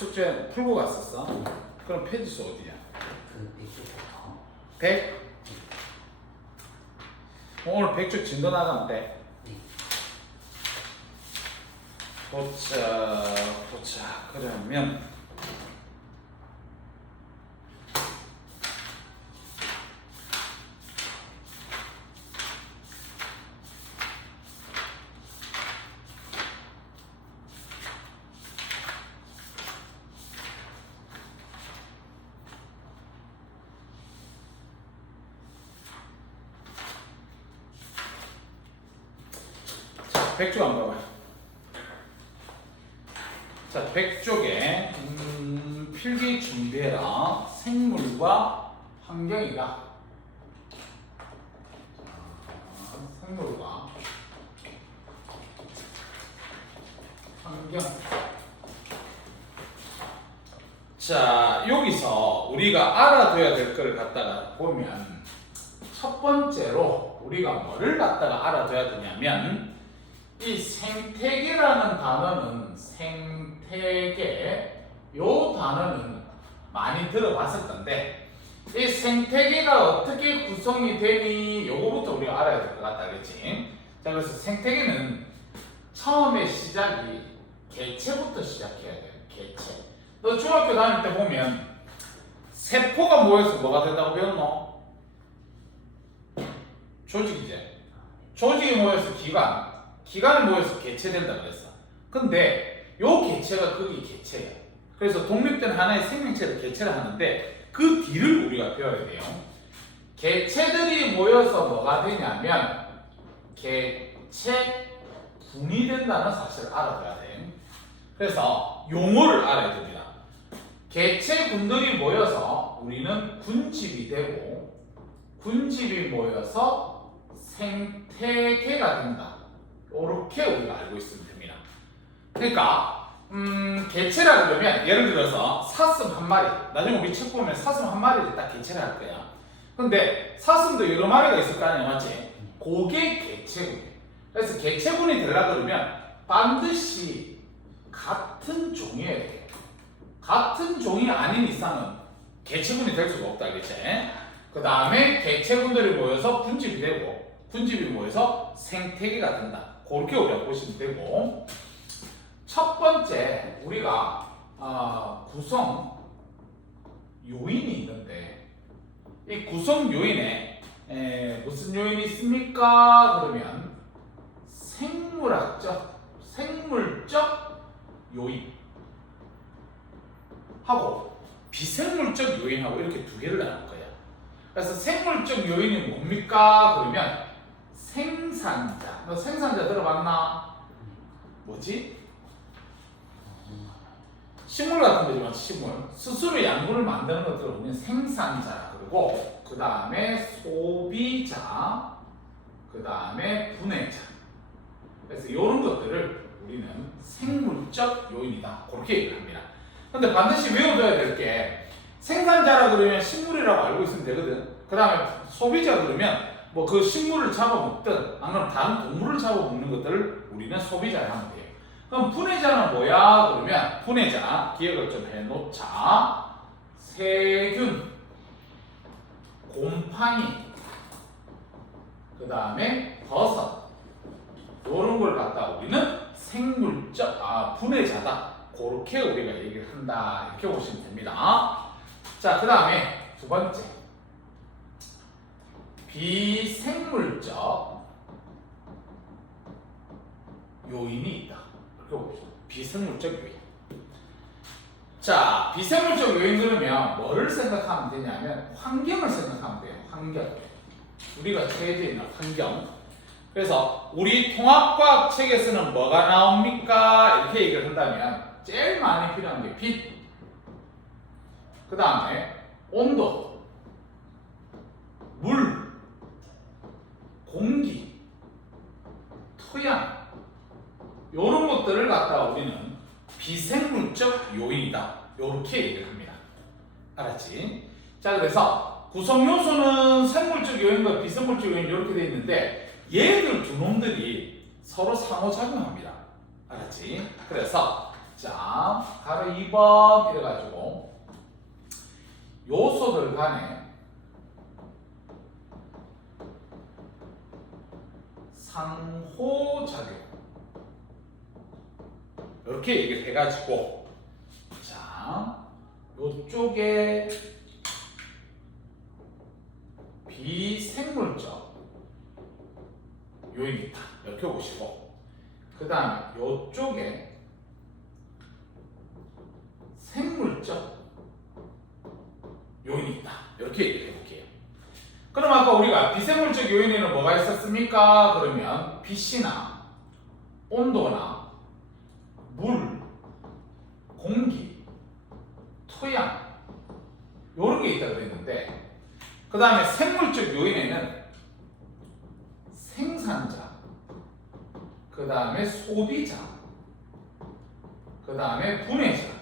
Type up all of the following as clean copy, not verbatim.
숙제 풀고 갔었어? 그럼 페이지수 어디야? 그 100쪽부터 100? 오늘 100쪽 진도 나가면 돼. 네. 보자. 그러면 자, 100쪽 한번 봐봐. 자, 100쪽에 필기 준비해라. 생물과 환경이다. 자, 생물과 환경. 자, 여기서 우리가 알아둬야 될 걸 갖다가 보면 첫 번째로 우리가 뭐를 갖다가 알아둬야 되냐면 이 생태계라는 단어는 요 단어는 많이 들어봤을 건데 이 생태계가 어떻게 구성이 되니 요거부터 우리가 알아야 될 것 같다 그랬지. 자, 그래서 생태계는 처음에 시작이 개체부터 시작해야 돼요. 개체. 너 중학교 다닐 때 보면 세포가 모여서 뭐가 된다고 배웠노? 조직이지. 조직이 모여서 기관이 모여서 개체된다고 그랬어. 근데 요 개체가 거기 개체야. 그래서 독립된 하나의 생명체를 개체를 하는데 그 뒤를 우리가 배워야 돼요. 개체들이 모여서 뭐가 되냐면 개체군이 된다는 사실을 알아둬야 돼. 그래서 용어를 알아야 됩니다. 개체군들이 모여서 우리는 군집이 되고 군집이 모여서 생태계가 된다. 이렇게 우리가 알고 있으면 됩니다. 그러니까 개체라 그러면 예를 들어서 사슴 한 마리, 나중에 우리 책 보면 사슴 한 마리를 딱 개체를 할 거야. 근데 사슴도 여러 마리가 있을 거 아니야, 맞지? 그게 개체군. 그래서 개체군이 되려고 그러면 반드시 같은 종이어야 돼. 같은 종이 아닌 이상은 개체군이 될 수가 없다, 그치? 그 다음에 개체군들이 모여서 군집이 되고 군집이 모여서 생태계가 된다. 그렇게 우리가 보시면 되고, 첫 번째 우리가 구성 요인이 있는데 이 구성 요인에 무슨 요인이 있습니까? 그러면 생물적 요인 하고 비생물적 요인하고 이렇게 두 개를 나눌 거야. 그래서 생물적 요인이 뭡니까? 그러면 생산자. 너 생산자 들어봤나? 뭐지? 식물 같은 거지, 맞지? 식물. 스스로 양분을 만드는 것들을 우리는 생산자. 그리고 그 다음에 소비자. 그 다음에 분해자. 그래서 이런 것들을 우리는 생물적 요인이다. 그렇게 얘기를 합니다. 근데 반드시 외워둬야 될 게 생산자라 그러면 식물이라고 알고 있으면 되거든. 그 다음에 소비자 그러면 뭐 그 식물을 잡아먹든 아니면 다른 동물을 잡아먹는 것들을 우리는 소비자라 하면 돼요. 그럼 분해자는 뭐야? 그러면 분해자 기억을 좀 해놓자. 세균, 곰팡이, 그 다음에 버섯 이런 걸 갖다 우리는 생물적 분해자다. 그렇게 우리가 얘기를 한다. 이렇게 보시면 됩니다. 자, 그 다음에 두 번째 비생물적 요인이 있다. 이렇게 봅시다. 비생물적 요인. 자, 비생물적 요인 그러면 뭐를 생각하면 되냐면 환경을 생각하면 돼요. 환경. 우리가 처해져 있는 환경. 그래서 우리 통합과학 책에서는 뭐가 나옵니까? 이렇게 얘기를 한다면 제일 많이 필요한 게 빛, 그 다음에 온도, 물, 공기, 토양 이런 것들을 갖다가 우리는 비생물적 요인이다. 이렇게 얘기를 합니다. 알았지? 자, 그래서 구성 요소는 생물적 요인과 비생물적 요인 이렇게 되어 있는데 얘들 두 놈들이 서로 상호작용합니다. 알았지? 그래서 자, 가로 2번 이래가지고 요소들 간에 상호작용 이렇게 얘기를 해가지고 자 요쪽에 비생물적 요인이 있다 이렇게 보시고 그 다음에 요쪽에 생물적 요인이 있다 이렇게 얘기를 해볼게요. 그럼 아까 우리가 비생물적 요인에는 뭐가 있었습니까? 그러면 빛이나 온도나 물, 공기, 토양 요런 게 있다고 그랬는데 그 다음에 생물적 요인에는 생산자, 그 다음에 소비자, 그 다음에 분해자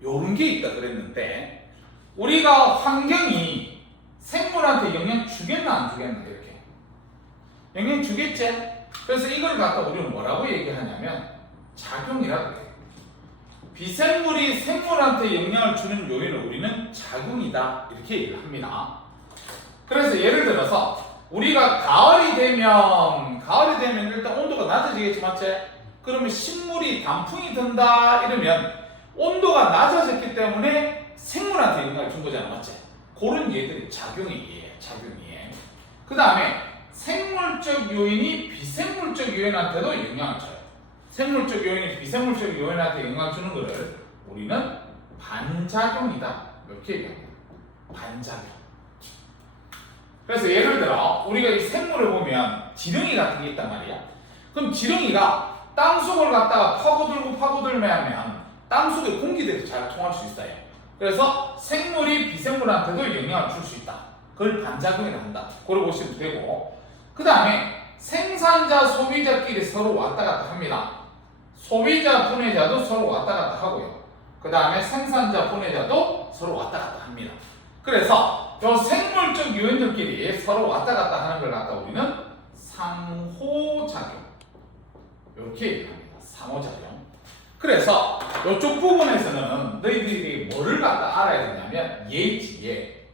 요런 게 있다 그랬는데 우리가 환경이 생물한테 영향 주겠나 안 주겠나 이렇게 영향 주겠지? 그래서 이걸 갖다 우리는 뭐라고 얘기하냐면 작용이라고 해요. 비생물이 생물한테 영향을 주는 요인을 우리는 작용이다 이렇게 얘기를 합니다. 그래서 예를 들어서 우리가 가을이 되면 일단 온도가 낮아지겠지 맞지? 그러면 식물이 단풍이 든다 이러면 온도가 낮아졌기 때문에 생물한테 영향을 준 거잖아 맞지? 그런 얘들이 작용이에요. 그 다음에 생물적 요인이 비생물적 요인한테도 영향을 줘요. 생물적 요인이 비생물적 요인한테 영향을 주는 것을 우리는 반작용이다 이렇게 얘기합니다. 반작용. 그래서 예를 들어 우리가 이 생물을 보면 지렁이 같은 게 있단 말이야. 그럼 지렁이가 땅속을 갖다가 파고들면 하면 땅속에 공기들이 잘 통할 수 있어요. 그래서 생물이 비생물한테도 영향을 줄 수 있다. 그걸 반작용이라고 한다. 그걸 보시면 되고 그 다음에 생산자, 소비자끼리 서로 왔다 갔다 합니다. 소비자, 분해자도 서로 왔다 갔다 하고요. 그 다음에 생산자, 분해자도 서로 왔다 갔다 합니다. 그래서 이 생물적 요인들끼리 서로 왔다 갔다 하는 걸 갖다 우리는 상호작용 이렇게 얘기합니다. 상호작용. 그래서 이쪽 부분에서는 너희들이 뭐를 갖다 알아야 되냐면 얘지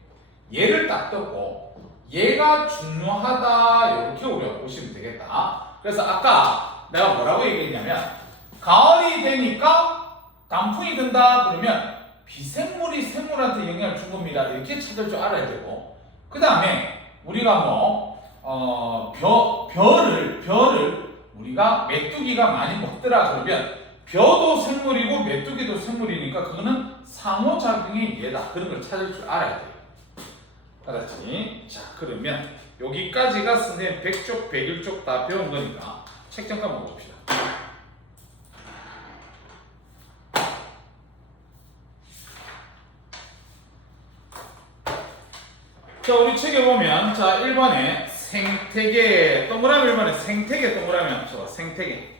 얘를 딱 듣고 얘가 중요하다 이렇게 우리가 보시면 되겠다. 그래서 아까 내가 뭐라고 얘기했냐면 가을이 되니까 단풍이 든다 그러면 비생물이 생물한테 영향을 준 겁니다 이렇게 찾을 줄 알아야 되고 그 다음에 우리가 벼를 우리가 메뚜기가 많이 먹더라 그러면 벼도 생물이고 메뚜기도 생물이니까 그거는 상호작용의 예다 그런 걸 찾을 줄 알아야 돼요. 알았지? 자 그러면 여기까지가 선생님 100쪽 101쪽 다 배운 거니까 책 잠깐만 봅시다. 자 우리 책에 보면 자 1번에 생태계 동그라미 1번에 생태계 동그라미 합쳐봐. 생태계.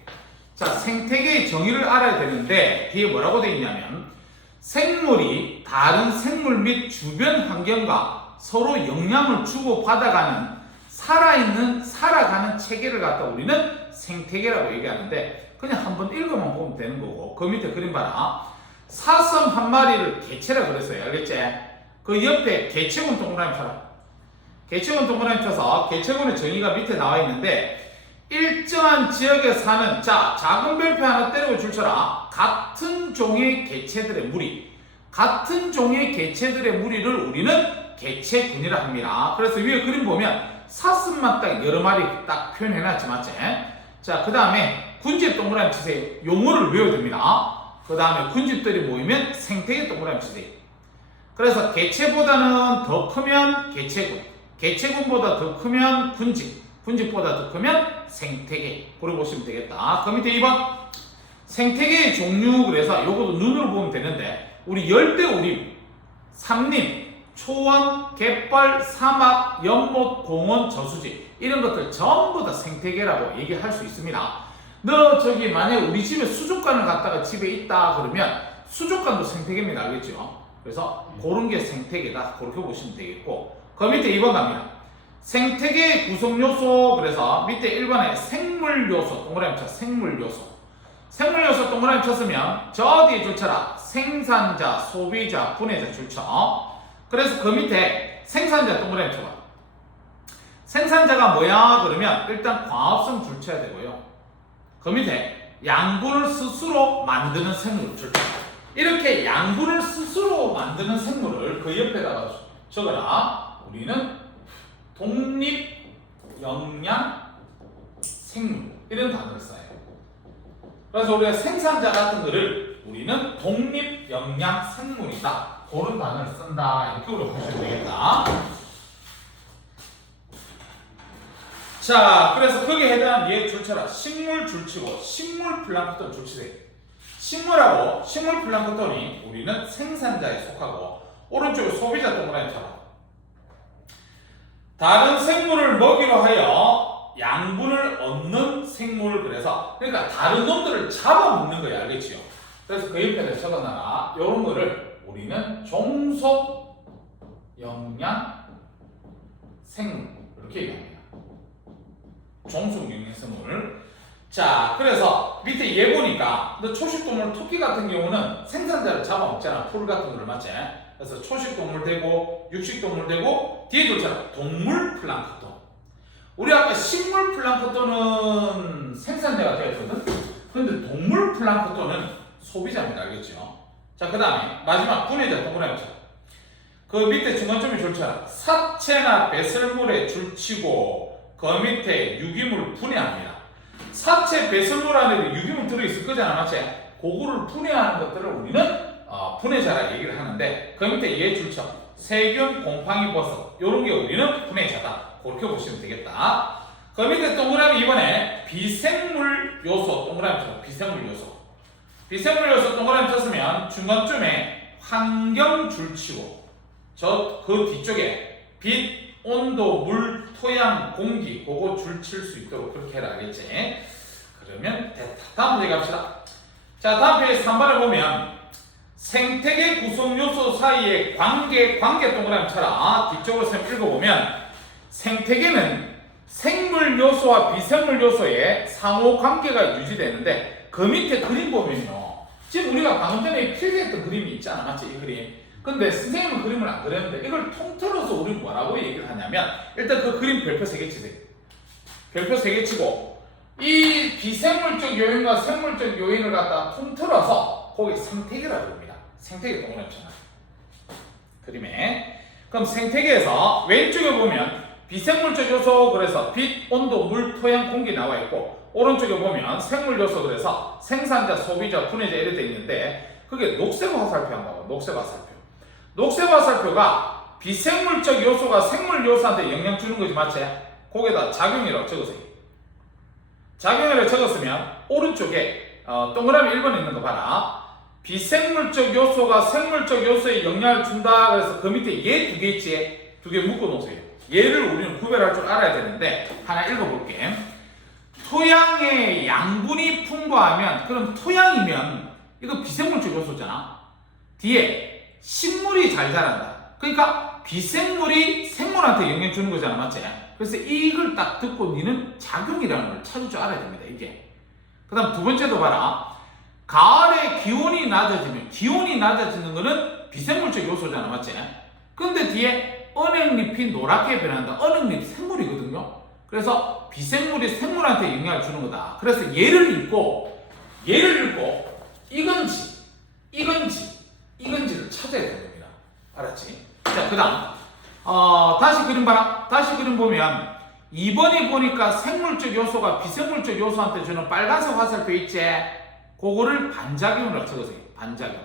자 생태계의 정의를 알아야 되는데 뒤에 뭐라고 되어 있냐면 생물이 다른 생물 및 주변 환경과 서로 영향을 주고받아가는 살아가는 체계를 갖다 우리는 생태계라고 얘기하는데 그냥 한번 읽어만 보면 되는 거고 그 밑에 그림 봐라. 사슴 한 마리를 개체라 그랬어요. 알겠지? 그 옆에 개체군 동그라미 쳐라. 개체군 동그라미 쳐서 개체군의 정의가 밑에 나와 있는데 일정한 지역에 사는 자 작은 별표 하나 때리고 줄쳐라. 같은 종의 개체들의 무리 같은 종의 개체들의 무리를 우리는 개체군이라 합니다. 그래서 위에 그림 보면 사슴만 딱 여러 마리 딱 표현해놨지 맞지? 자 그 다음에 군집 동그라미 치세요. 용어를 외워야 됩니다. 그 다음에 군집들이 모이면 생태계 동그라미 치세요. 그래서 개체보다는 더 크면 개체군 개체군보다 더 크면 군집 군집보다 더 크면 생태계 그걸 보시면 되겠다. 그 밑에 2번 생태계의 종류 그래서 요것도 눈으로 보면 되는데 우리 열대우림, 삼림, 초원, 갯벌, 사막, 연못, 공원, 저수지 이런 것들 전부 다 생태계라고 얘기할 수 있습니다. 너 저기 만약에 우리 집에 수족관을 갖다가 집에 있다 그러면 수족관도 생태계입니다. 알겠죠? 그래서 그런 게 생태계다 그렇게 보시면 되겠고 그 밑에 2번 갑니다. 생태계의 구성요소 그래서 밑에 1번에 생물요소 동그라미 쳐 생물요소 생물 요소 동그라미 쳤으면 저 뒤에 줄쳐라. 생산자, 소비자, 분해자 줄쳐. 그래서 그 밑에 생산자 동그라미 쳐봐. 생산자가 뭐야? 그러면 일단 광합성 줄쳐야 되고요. 그 밑에 양분을 스스로 만드는 생물을 줄쳐. 이렇게 양분을 스스로 만드는 생물을 그 옆에다가 적어라. 우리는 독립영양 생물 이런 단어를 써요. 그래서 우리가 생산자 같은 거를 우리는 독립영양 생물이다. 그런 단어를 쓴다. 이렇게 우리가 보시면 되겠다. 자, 그래서 거기에 해당하는 얘 줄쳐라. 식물 줄치고 식물 플랑크톤 줄치세요. 식물하고 식물 플랑크톤이 우리는 생산자에 속하고 오른쪽에 소비자 동그라미 쳐라. 다른 생물을 먹이로 하여 양분을 얻는 생물. 그래서 그러니까 다른 놈들을 잡아먹는 거야. 알겠지요? 그래서 그 옆에다 적어놔라. 이런 거를 우리는 종속 영양 생물 이렇게 얘기합니다. 종속 영양 생물. 자, 그래서 밑에 얘 보니까 너 초식동물 토끼 같은 경우는 생산자를 잡아먹잖아. 풀 같은 거를 맞지? 그래서 초식동물 되고 육식동물 되고 뒤에 둘처럼 동물 플랑크톤. 우리 아까 식물 플랑크톤은 생산자가 되었거든. 근데 동물 플랑크톤은 소비자입니다. 알겠죠? 자, 그 다음에 마지막 분해자 동그라미 쳐. 그 밑에 중간점이 줄쳐라. 사체나 배설물에 줄치고 그 밑에 유기물을 분해합니다. 사체 배설물 안에 유기물 들어있을 거잖아. 맞지? 그거를 분해하는 것들을 우리는 분해자라 얘기를 하는데 그 밑에 얘 줄쳐. 세균, 곰팡이, 버섯 이런 게 우리는 분해자다. 그렇게 보시면 되겠다. 그 밑에 동그라미 이번에 비생물 요소 동그라미 쳐. 비생물 요소. 비생물 요소 동그라미 쳤으면 중간쯤에 환경 줄치고 저 그 뒤쪽에 빛, 온도, 물, 토양, 공기 그거 줄칠 수 있도록 그렇게 해라. 알겠지? 그러면 됐다. 다음 문제 갑시다. 자, 다음 페이지 3번에 보면 생태계 구성 요소 사이의 관계 동그라미 쳐라. 뒤쪽으로 쌤 읽어보면 생태계는 생물 요소와 비생물 요소의 상호 관계가 유지되는데 그 밑에 그림 보면요. 지금 우리가 방금 전에 필기했던 그림이 있잖아. 맞지? 이 그림. 근데 선생님은 그림을 안 그렸는데 이걸 통틀어서 우리 뭐라고 얘기를 하냐면 일단 그 그림 별표 3개 치세요. 별표 3개 치고 이 비생물적 요인과 생물적 요인을 갖다 통틀어서 거기 생태계라고 합니다. 생태계 동그라미 쳐놔. 그림에. 그럼 생태계에서 왼쪽에 보면 비생물적 요소 그래서 빛, 온도, 물, 토양, 공기 나와 있고 오른쪽에 보면 생물 요소 그래서 생산자, 소비자, 분해자 이렇게 돼 있는데 그게 녹색 화살표 한다고. 녹색 화살표. 녹색 화살표가 비생물적 요소가 생물 요소한테 영향 주는 거지. 맞지? 거기다 작용이라고 적으세요. 작용이라고 적었으면 오른쪽에 동그라미 1번에 있는 거 봐라. 비생물적 요소가 생물적 요소에 영향을 준다. 그래서 그 밑에 얘 2개 있지? 2개 묶어 놓으세요. 얘를 우리는 구별할 줄 알아야 되는데 하나 읽어볼게. 토양에 양분이 풍부하면 그럼 토양이면 이거 비생물적 요소잖아. 뒤에 식물이 잘 자란다. 그러니까 비생물이 생물한테 영향 주는 거잖아. 맞지? 그래서 이걸 딱 듣고 니는 작용이라는 걸 찾을 줄 알아야 됩니다. 이게. 그 다음 두 번째도 봐라. 가을에 기온이 낮아지는 거는 비생물적 요소잖아. 맞지? 근데 뒤에 은행잎이 노랗게 변한다. 은행잎 생물이거든요. 그래서 비생물이 생물한테 영향을 주는 거다. 그래서 얘를 읽고 이건지를 찾아야 되는 겁니다. 알았지? 자, 그 다음 다시 그림 봐라. 다시 그림 보면 2번이 보니까 생물적 요소가 비생물적 요소한테 주는 빨간색 화살표 있지? 그거를 반작용이라고 적으세요. 반작용.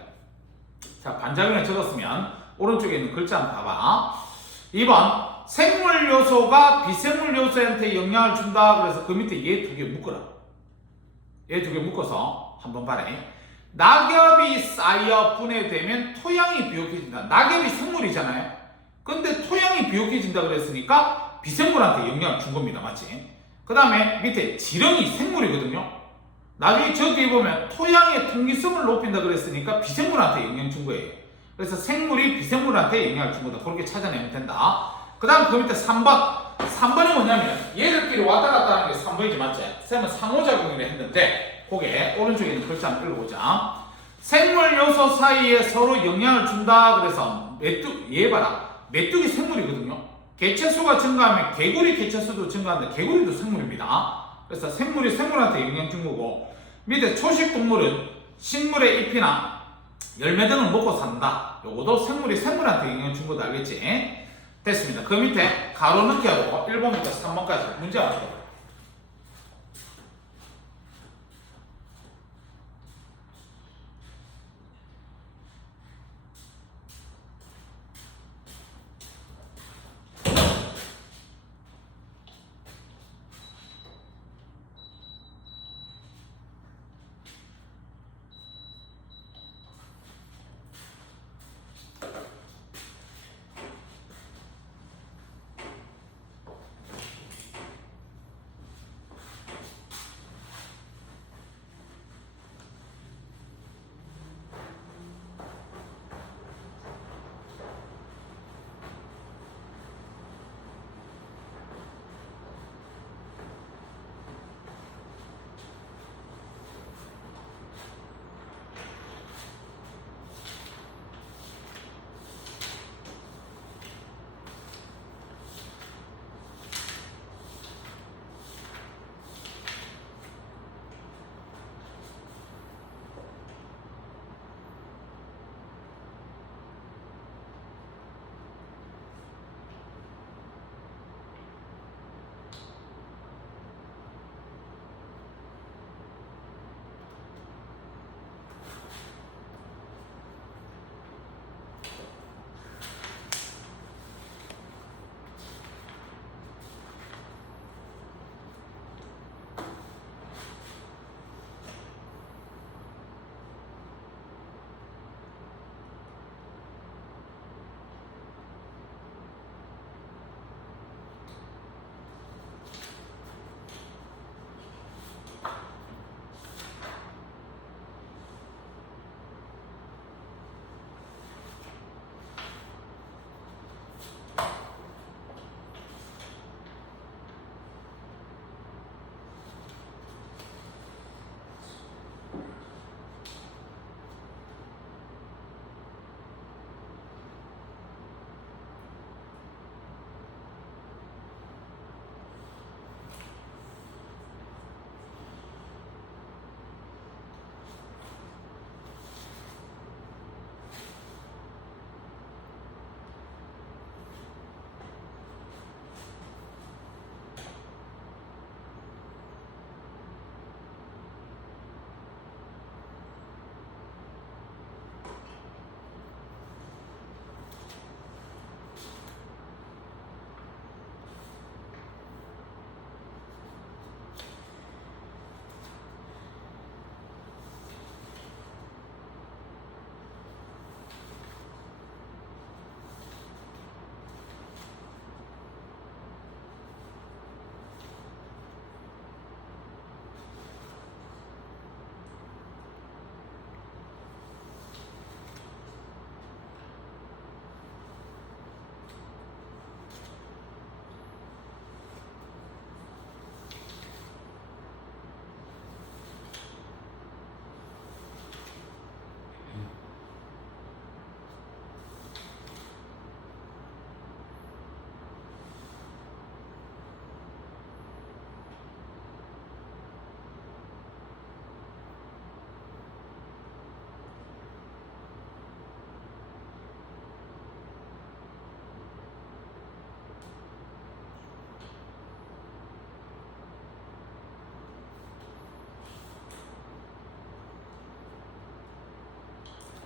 자, 반작용을 적었으면 오른쪽에 있는 글자 한번 봐봐. 2번 생물 요소가 비생물 요소한테 영향을 준다. 그래서 그 밑에 얘 2개 묶어라. 얘 2개 묶어서 한번 봐라. 낙엽이 쌓여 분해되면 토양이 비옥해진다. 낙엽이 생물이잖아요. 근데 토양이 비옥해진다 그랬으니까 비생물한테 영향을 준 겁니다. 맞지? 그 다음에 밑에 지렁이 생물이거든요. 나중에 저기 보면 토양의 통기성을 높인다 그랬으니까 비생물한테 영향 준 거예요. 그래서 생물이 비생물한테 영향을 준 거다. 그렇게 찾아내면 된다. 그 다음 그 밑에 3번이 뭐냐면 얘들끼리 왔다 갔다 하는 게 3번이지. 맞지? 쌤은 상호작용이라 했는데 그게 오른쪽에 있는 글자 한번 읽어보자. 생물 요소 사이에 서로 영향을 준다. 그래서 얘 봐라. 메뚜기 생물이거든요. 개체수가 증가하면 개구리 개체수도 증가하는데 개구리도 생물입니다. 그래서 생물이 생물한테 영향 준 거고, 밑에 초식 동물은 식물의 잎이나 열매 등을 먹고 산다. 요것도 생물이 생물한테 영향 준 것도 알겠지? 됐습니다. 그 밑에 가로 넣기 하고 1번부터 3번까지 문제 할게요.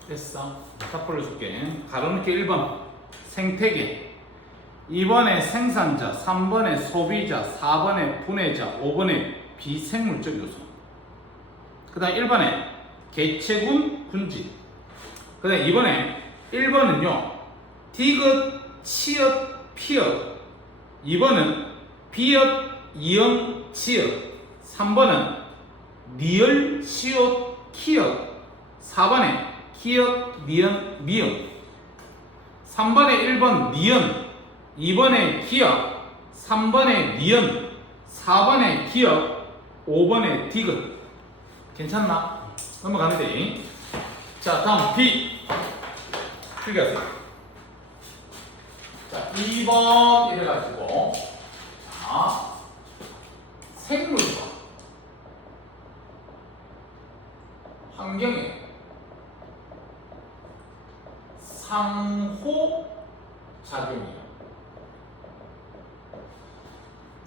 됐어. 다 풀어줄게. 가로넣기 1번 생태계, 2번에 생산자, 3번에 소비자, 4번에 분해자, 5번에 비생물적 요소. 그 다음 1번에 개체군, 군집. 그 다음 2번에 1번은요 디귿, 치읓, 피읓. 2번은 비읒, 이응, 지읒. 3번은 리을, 시옷, 키읓. 4번에 키읓, 니은, 미음. 3번에 1번 니은, 2번에 기역, 3번에 니은, 4번에 기역, 5번에 디귿. 괜찮나? 넘어가면 돼. 자, 다음 B. 필기하세요. 자, 2번 이래가지고 자, 생물과 환경의 상호작용이에요.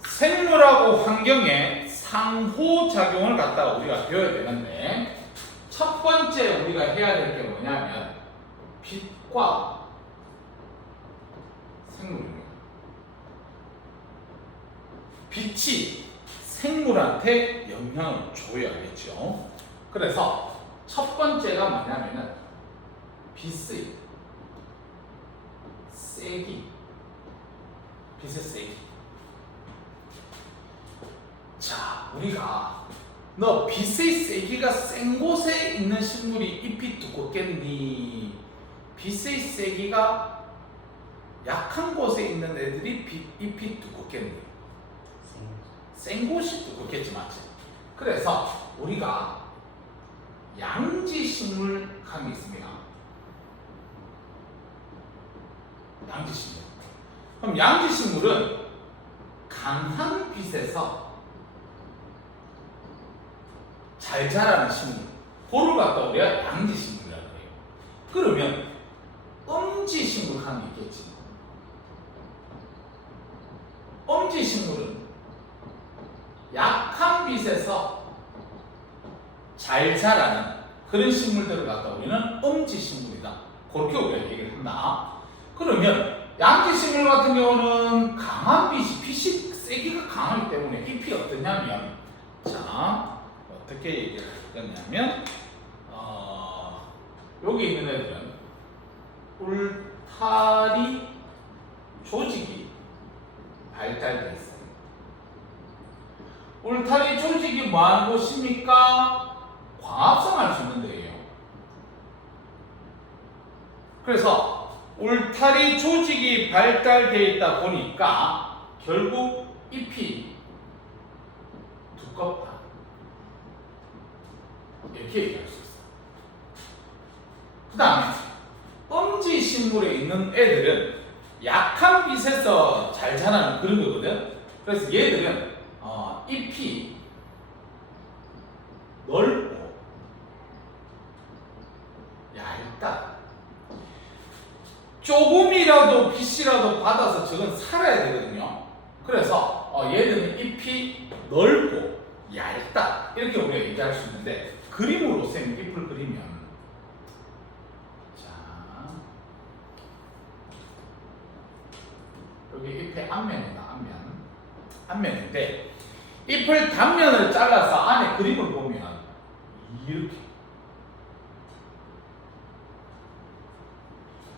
생물하고 환경의 상호작용을 갖다가 우리가 배워야 되는데 첫 번째 우리가 해야 될 게 뭐냐면 빛과 생물입니다. 빛이 생물한테 영향을 줘야겠죠. 그래서 첫 번째가 뭐냐면은 빛의 세기. 빛의 세기. 자, 우리가 너 빛의 세기가 센 곳에 있는 식물이 잎이 두껍겠니? 빛의 세기가 약한 곳에 있는 애들이 잎이 두껍겠니? 센 곳이 두껍겠지, 맞지? 그래서 우리가 양지식물 감이 있습니다. 양지식물. 그럼 양지식물은 강한 빛에서 잘 자라는 식물. 그를 갖다 우리가 양지식물이라고 해요. 그러면 음지식물 감이 있겠지. 음지식물은 약한 빛에서 잘 자라는 그런 식물들을 갖다 우리는 음지식물이다. 그렇게 우리가 얘기를 한다. 그러면 양지식물 같은 경우는 강한 빛이 세기가 강하기 때문에 잎이 어떠냐면, 자, 어떻게 얘기를 할 거냐면, 여기 있는 애들은 울타리 조직이 발달되어 있어요. 울타리 조직이 뭐하는 곳입니까? 광합성할 수 있는 데예요. 그래서 울타리 조직이 발달되어 있다 보니까 결국 잎이 두껍다. 이렇게 얘기할 수 있어요. 그 다음에 음지식물에 있는 애들은 약한 빛에서 잘 자라는 그런 거거든. 그래서 얘들은 잎이 넓고 얇다. 조금이라도 빛이라도 받아서 저건 살아야 되거든요. 그래서 얘들은 잎이 넓고 얇다. 이렇게 우리가 얘기할 수 있는데, 그림으로 쌤 잎을 그리면, 자, 여기 잎의 앞면이다. 앞면인데 잎을 단면을 잘라서 안에 그림을 보면 이렇게,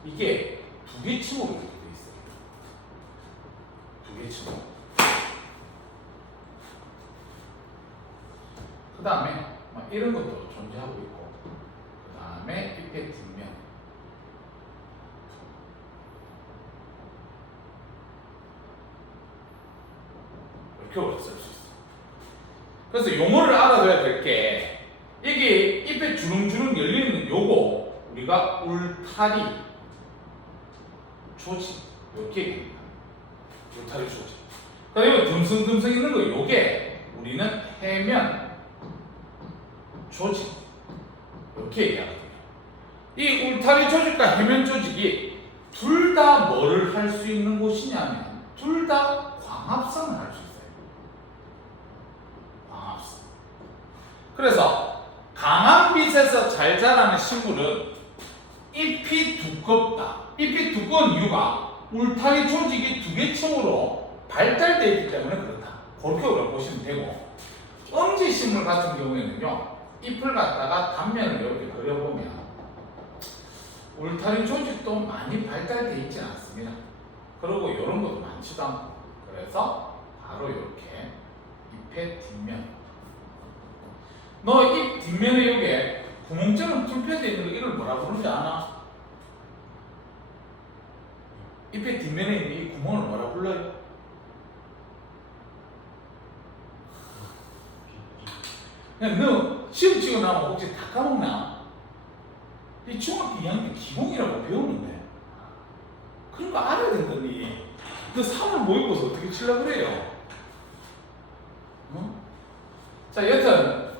이게 두 개 층으로 이렇게 되어 있어요. 두 개 층으로. 그 다음에 이런 것도 존재하고 있고, 그 다음에 잎의 뒷면, 이렇게 우리가 쓸 수 있어요. 그래서 용어를 알아둬야 될 게, 이게 잎에 주렁주렁 열리는 요거 우리가 울타리 조직, 이렇게 얘기합니다. 울타리 조직. 그다음에 듬성듬성 있는 거, 요게 우리는 해면 조직, 이렇게 얘기하거든요. 이 울타리 조직과 해면 조직이 둘 다 뭐를 할 수 있는 곳이냐면, 둘 다 광합성을 할 수 있어요. 광합성. 그래서 강한 빛에서 잘 자라는 식물은 잎이 두껍다. 잎이 두꺼운 이유가 울타리 조직이 두 개 층으로 발달되어 있기 때문에 그렇다. 그렇게 우리가 보시면 되고, 음지식물 같은 경우에는요, 잎을 갖다가 단면을 이렇게 그려보면 울타리 조직도 많이 발달되어 있지 않습니다. 그리고 이런 것도 많지도 않고, 그래서 바로 이렇게 잎의 뒷면, 너 잎 뒷면에 여기에 구멍처럼 뚫혀져 있는 거, 이걸 뭐라 부르는지 아나? 잎의 뒷면에 있는 이 구멍을 뭐라 불러요? 그냥 너 시험 치고 나면 혹시 다 까먹나? 이 중학교 2학년 기본이라고 배우는데 그런 거 알아야 된다니. 너 3월 모의고사 어떻게 치려고 그래요? 어? 자, 여튼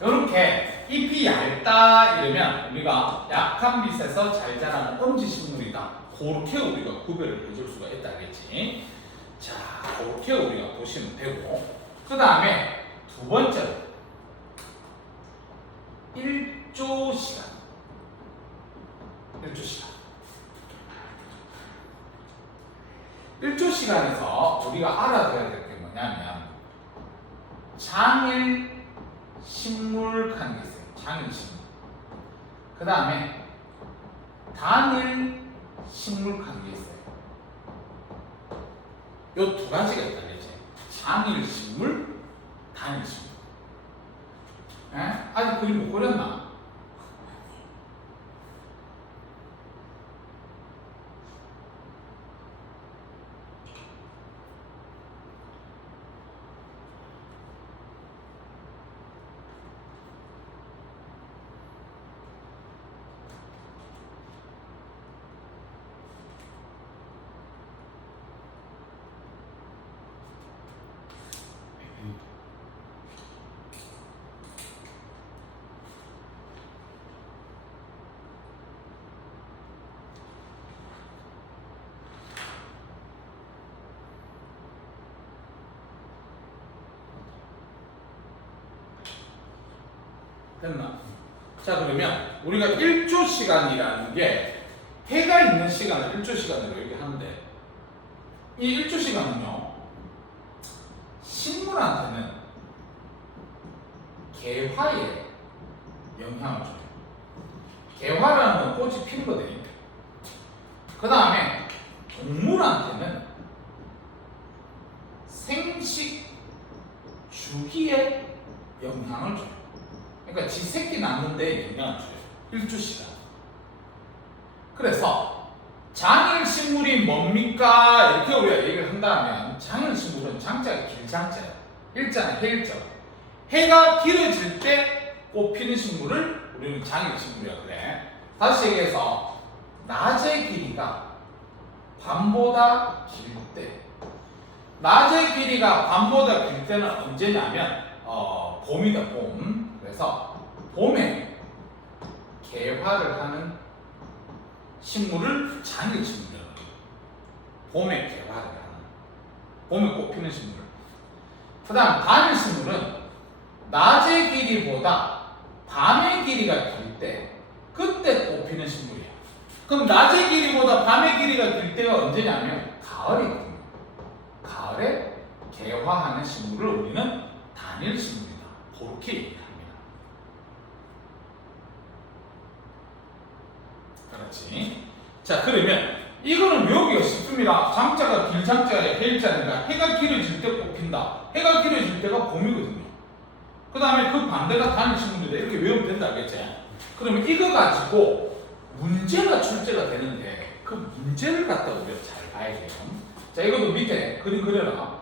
이렇게 잎이 얇다 이러면 우리가 약한 빛에서 잘 자라는 엄지식물이다. 그렇게 우리가 구별을 해줄 수가 있다, 알겠지? 자, 그렇게 우리가 보시면 되고, 그 다음에 두 번째로 1조 시간. 1조 시간. 1조 시간에서 우리가 알아둬야 될 게 뭐냐면 장일 식물하는 게 있어요. 장일 식물. 그 다음에 단일 식물하는 게 있어요. 요 두 가지가 있다, 그렇지? 장일 식물, 단일 식물. 에? 아직 그림 못 그렸나? 됐나? 자, 그러면 우리가 1조 시간이라는 게 해가 있는 시간을 1조 시간으로 얘기하는데 이 1조 시간은요 식물한테는 개화에 영향을 줘요. 개화라는 건 꽃이 피는 거거든요. 그 다음에 동물한테는 생식 주기에 영향을 줘요. 그러니까 지 새끼 낳는데 영향을 줘요. 1조 시간. 그래서 장일 식물이 뭡니까? 이렇게 우리가 얘기를 한다면 장일 식물은 장자가 길장자예요. 일자는 해일자. 해가 길어질 때 꽃 피는 식물을 우리는 장일 식물이라고 그래. 다시 얘기해서 낮의 길이가 밤보다 길 때, 낮의 길이가 밤보다 길 때는 언제냐면 봄이다, 봄. 그래서 봄에 개화를 하는 식물을 장일 식물이라고 해요. 봄에 개화를 하는, 봄에 꽃 피는 식물. 그 다음 단일 식물은 낮의 길이보다 밤의 길이가 길 때, 그때 꽃 피는 식물이에요. 그럼 낮의 길이보다 밤의 길이가 길 때가 언제냐면 가을이거든요. 가을에 개화하는 식물을 우리는 단일 식물이다. 그렇게 얘기합니다. 그렇지. 자, 그러면 이거는 외우기가 쉽습니다. 장자가 길장자에 해일자니까 해가 길어질 때 꽃핀다. 해가 길어질 때가 봄이거든요. 그 다음에 그 반대가 단일 식물이다. 이렇게 외우면 된다, 알겠지? 그러면 이거 가지고 문제가 출제가 되는데 그 문제를 갖다 우리가 잘 봐야 돼요. 자, 이것도 밑에 그림 그려라.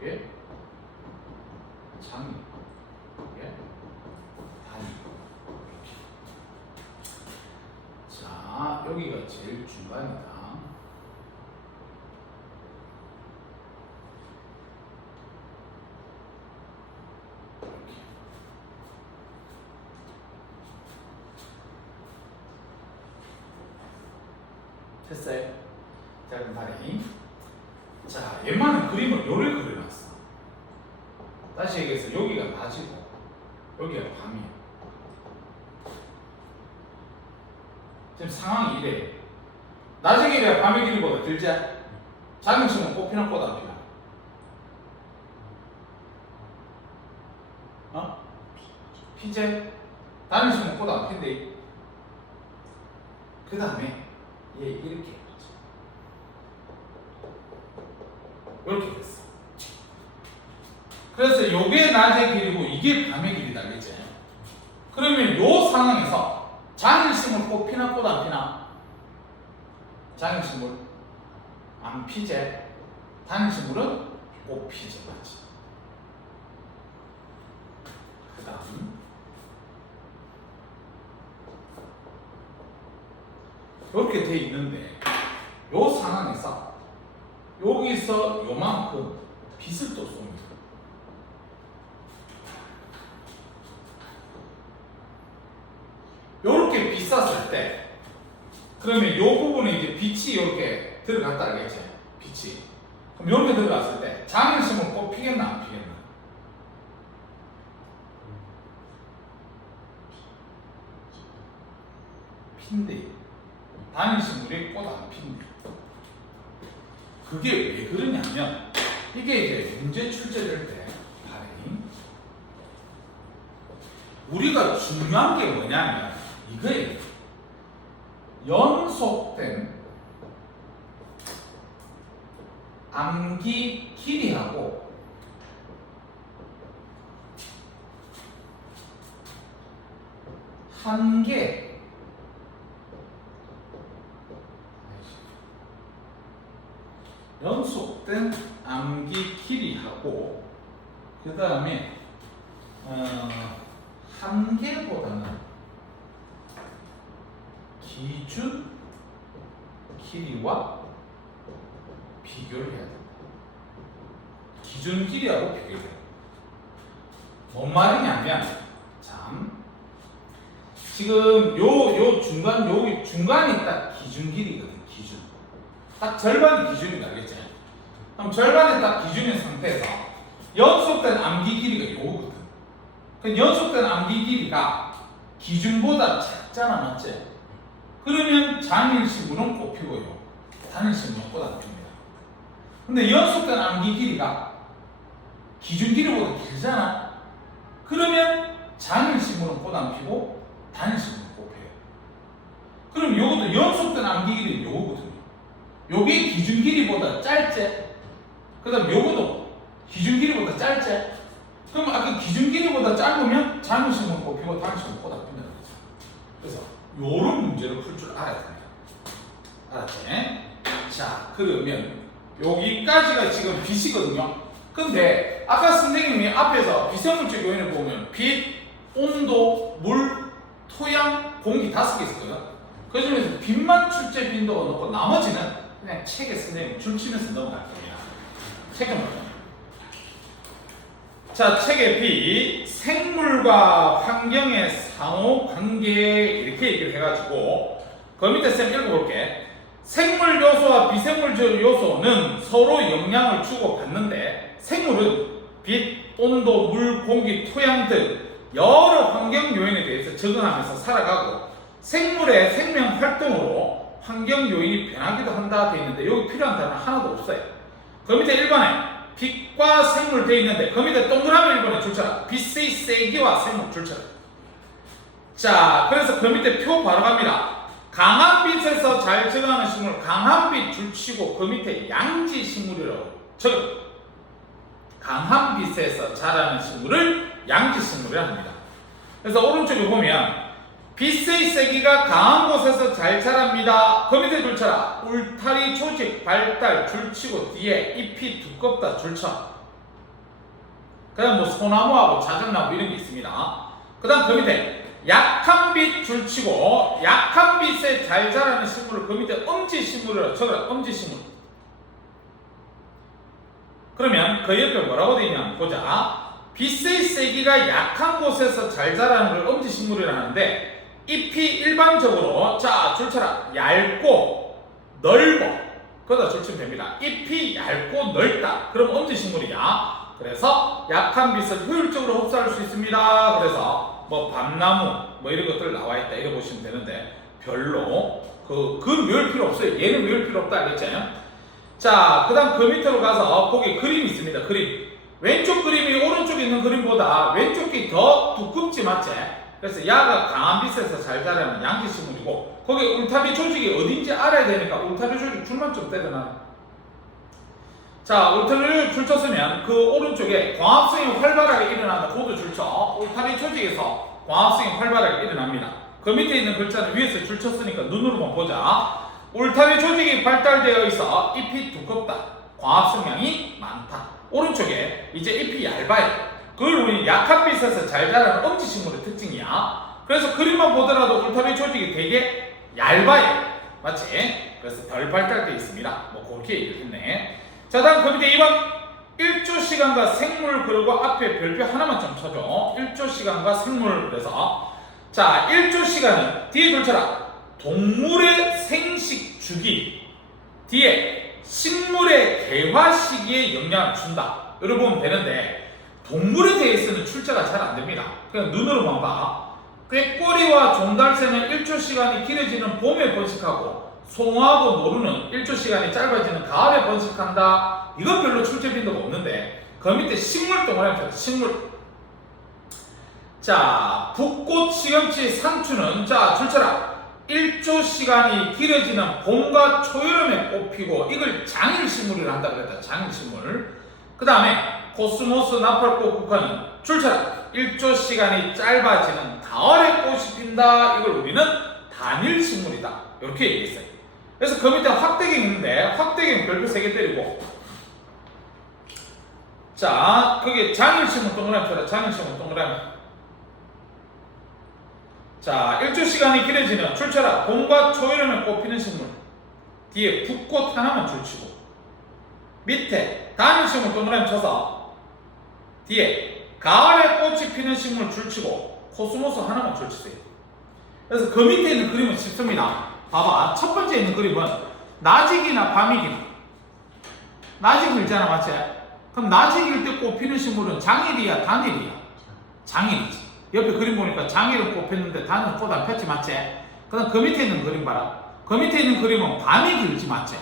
이게 장이, 이게 단위. 자, 여기가 제일 중간이다. 됐어요? 자, 그럼 다리. 자, 얘만은 그림을 요를 그려놨어. 다시 얘기해서 여기가 낮이고 여기가 밤이에요. 지금 상황이 이래요. 낮의 길이가 밤의 길이보다 길지? 작은 친구는 꽃피나 꽃 안 피나? 어? 피제? 다른 친구는 꽃 안 핀대. 그 다음에 얘 이렇게 해보자. 이렇게 됐어. 그래서 요게 낮의 길이고 이게 밤의 길이다, 그치? 그러면 요 상황에서 장일식물 꽃 피나 꽃 안 피나? 장일식물 안 안 피제. 단식물은 꼭 피제 맞지. 그 다음 이렇게 돼 있는데 요 상황에서 여기서 요만큼 빗을 또 쏩니다. 요렇게 빗 쐈을 때 그러면 요 부분에 이제 빛이 이렇게 들어갔다 알겠지? 빛이. 그럼 이렇게 들어갔을 때 장일심은 꼭 피겠나 안 피겠나? 핀데 단일식물이 꽃 안 핀데. 그게 왜 그러냐면 이게 이제 문제 출제될 때 발행이 우리가 중요한 게 뭐냐면 이거예요. 연속된 암기 길이하고 한계 연속된 암기 길이하고 그 다음에 한계보다는 기준 길이와 비교를 해야 됩니다. 기준 길이하고 비교를 해야 됩니다. 뭔 말이냐면 참 지금 요 중간 여기 중간이 딱 기준 길이거든. 기준 딱 절반이 기준이 알겠지? 그럼 절반이 딱 기준인 상태에서 연속된 암기 길이가 요거거든. 그 연속된 암기 길이가 기준보다 작잖아, 맞지? 그러면 장일식물은 꽃피고요, 단일식물은 꽃 안 핍니다. 근데 연속된 암기 길이가 기준 길이보다 길잖아. 그러면 장일식물은 꽃 안 피고 단일식물은 꽃 펴요. 그럼 요것도 연속된 암기 길이 요거거든요. 요게 기준 길이보다 짧지? 그 다음 요거도 기준 길이보다 짧지? 그럼 아까 기준 길이보다 짧으면 장일식물은 꽃 피고 단일식물은 꽃 안 핀다는 거죠. 그래서 요런 문제를 풀 줄 알아야 됩니다. 알았지? 자, 그러면 여기까지가 지금 빛이거든요. 근데 아까 선생님이 앞에서 비생물질 요인을 보면 빛, 온도, 물, 토양, 공기 5개 있었거든. 그 중에서 빛만 출제 빈도가 높고 나머지는 그냥 책에 선생님이 줄치면서 넘어갈 겁니다. 책에 뭐죠? 자, 책의 빛, 생물과 환경의 상호 관계 이렇게 얘기를 해가지고 그 밑에 쌤 읽어볼게. 생물 요소와 비생물 요소는 서로 영향을 주고 받는데 생물은 빛, 온도, 물, 공기, 토양 등 여러 환경 요인에 대해서 적응하면서 살아가고 생물의 생명 활동으로 환경 요인이 변하기도 한다 되어 있는데 여기 필요한 단어는 하나도 없어요. 그 밑에 1번에 빛과 생물 되어 있는데 그 밑에 동그라미 1번에 줄쳐라. 빛의 세기와 생물 줄쳐라. 자, 그래서 그 밑에 표 바로 갑니다. 강한 빛에서 잘 적응하는 식물, 강한 빛 줄치고 그 밑에 양지 식물이라고 적어. 강한 빛에서 자라는 식물을 양지 식물이라 합니다. 그래서 오른쪽에 보면 빛의 세기가 강한 곳에서 잘 자랍니다. 그 밑에 줄쳐라. 울타리 조직 발달 줄치고 뒤에 잎이 두껍다 줄쳐. 그 다음 뭐 소나무하고 자작나무 이런 게 있습니다. 그 다음 그 밑에 약한 빛 줄치고 약한 빛에 잘 자라는 식물을 그 밑에 엄지식물이라고 적어라. 엄지식물. 그러면 그 옆에 뭐라고 되어 있냐 보자. 빛의 세기가 약한 곳에서 잘 자라는 걸 엄지식물이라 하는데 잎이 일반적으로 자 줄쳐라. 얇고 넓어. 그러다 줄치면 됩니다. 잎이 얇고 넓다. 그럼 엄지식물이야. 그래서 약한 빛을 효율적으로 흡수할 수 있습니다. 그래서 뭐 밤나무 뭐 이런 것들 나와 있다 이렇게 보시면 되는데 별로 그건 외울 필요 없어요. 얘는 외울 필요 없다 알겠죠? 자, 그 다음 그 밑으로 가서 거기 그림이 있습니다. 그림. 왼쪽 그림이 오른쪽에 있는 그림보다 왼쪽이 더 두껍지 맞지? 그래서 야가 강한 빛에서 잘 자라는 양지식물이고 거기 울타리 조직이 어딘지 알아야 되니까 울타리 조직 줄만 좀 때려놔. 자, 울타리를 줄쳤으면 그 오른쪽에 광합성이 활발하게 일어난다. 그것도 줄쳐. 울타리 조직에서 광합성이 활발하게 일어납니다. 그 밑에 있는 글자는 위에서 줄쳤으니까 눈으로만 보자. 울타리 조직이 발달되어 있어 잎이 두껍다. 광합 성향이 많다. 오른쪽에 이제 잎이 얇아요. 그걸 우리 약한 빛에서 잘 자라는 엄지식물의 특징이야. 그래서 그림만 보더라도 울타리 조직이 되게 얇아요. 맞지? 그래서 덜 발달되어 있습니다. 뭐 그렇게 얘기했네. 자, 다음 그 밑에 2번. 1조 시간과 생물 그리고 앞에 별표 하나만 좀 쳐줘. 1조 시간과 생물. 그래서 자, 1조 시간은 뒤에 돌쳐라. 동물의 생식 주기 뒤에 식물의 개화 시기에 영향을 준다. 이렇게 보면 되는데 동물에 대해서는 출제가 잘 안 됩니다. 그냥 눈으로만 봐. 꾀꼬리와 종달새는 1조 시간이 길어지는 봄에 번식하고 송어하고 노루는 1조 시간이 짧아지는 가을에 번식한다. 이건 별로 출제 빈도가 없는데 그 밑에 식물 동그라미 펴. 식물. 자, 붓꽃, 시금치, 상추는 자 출제라. 1조 시간이 길어지는 봄과 초여름에 꽃피고 이걸 장일식물이라 한다 그랬다. 장일식물. 그 다음에 코스모스, 나팔꽃, 국화는 출제라. 1조 시간이 짧아지는 가을에 꽃이 핀다. 이걸 우리는 단일식물이다. 이렇게 얘기했어요. 그래서 그 밑에 확대경 있는데 확대경 별표 3개 때리고 자, 거기 장일식물 동그라미 펴라. 장일식물 동그라미. 자, 1조 시간이 길어지는 출처라. 봄과 초여름에 꽃피는 식물. 뒤에 붓꽃 하나만 줄치고 밑에 단일식물 동그라미 쳐서 뒤에 가을에 꽃이 피는 식물 줄치고 코스모스 하나만 줄치세요. 그래서 그 밑에 있는 그림은 쉽습니다. 봐봐. 첫 번째 있는 그림은 낮이기나 밤이기나. 낮이 길잖아, 맞지? 그럼 낮이 길 때 꽃피는 식물은 장일이야, 단일이야? 장일이지. 옆에 그림 보니까 장일은 꽃 폈는데 단일은 꽃 안 폈지, 맞지? 그다음 그 밑에 있는 그림 봐라. 그 밑에 있는 그림은 밤이 길지, 맞지?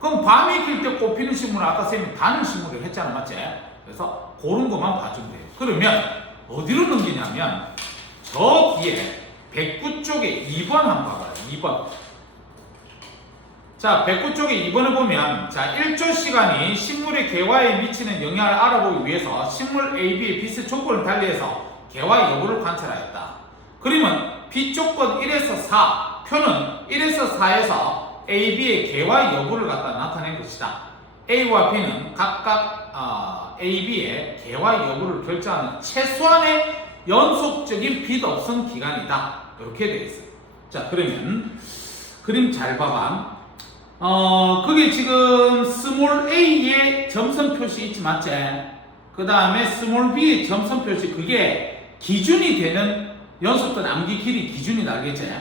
그럼 밤이 길 때 꽃 피는 식물은 아까 쌤이 단일 식물을 했잖아, 맞지? 그래서 그런 것만 봐주면 돼요. 그러면 어디로 넘기냐면 저 뒤에 109 쪽에 2번 한번 봐봐요. 2번. 자, 109 쪽에 2번을 보면 자, 1조 시간이 식물의 개화에 미치는 영향을 알아보기 위해서 식물 A, B의 빛의 조건을 달리해서 개화 여부를 관찰하였다. 그림은 B 조건 1에서 4, 표는 1에서 4에서 A, B의 개화 여부를 갖다 나타낸 것이다. A와 B는 각각 A, B의 개화 여부를 결정하는 최소한의 연속적인 빛 없음 기간이다. 이렇게 되어 있어요. 자, 그러면 그림 잘 봐봐. 그게 지금 스몰 a의 점선 표시 있지, 맞지? 그 다음에 스몰 b의 점선 표시, 그게 기준이 되는 연속된 암기 길이 기준이 나겠지?